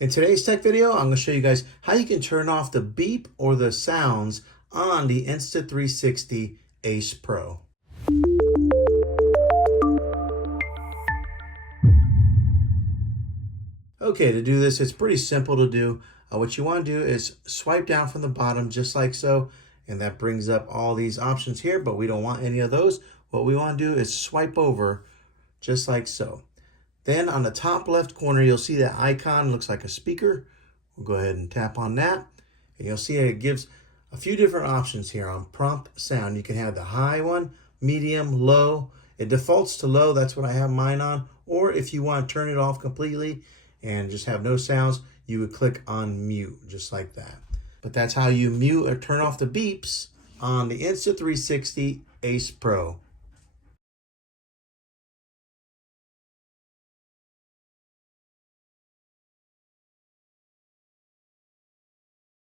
In today's tech video, I'm going to show you guys how you can turn off the beep or the sounds on the Insta360 Ace Pro. Okay, to do this, it's pretty simple to do. What you want to do is swipe down from the bottom just like so, and that brings up all these options here, but we don't want any of those. What we want to do is swipe over just like so. Then on the top left corner, you'll see that icon looks like a speaker. We'll go ahead and tap on that. And you'll see it gives a few different options here on prompt sound. You can have the high one, medium, low. It defaults to low, that's what I have mine on. Or if you want to turn it off completely and just have no sounds, you would click on mute, just like that. But that's how you mute or turn off the beeps on the Insta360 Ace Pro.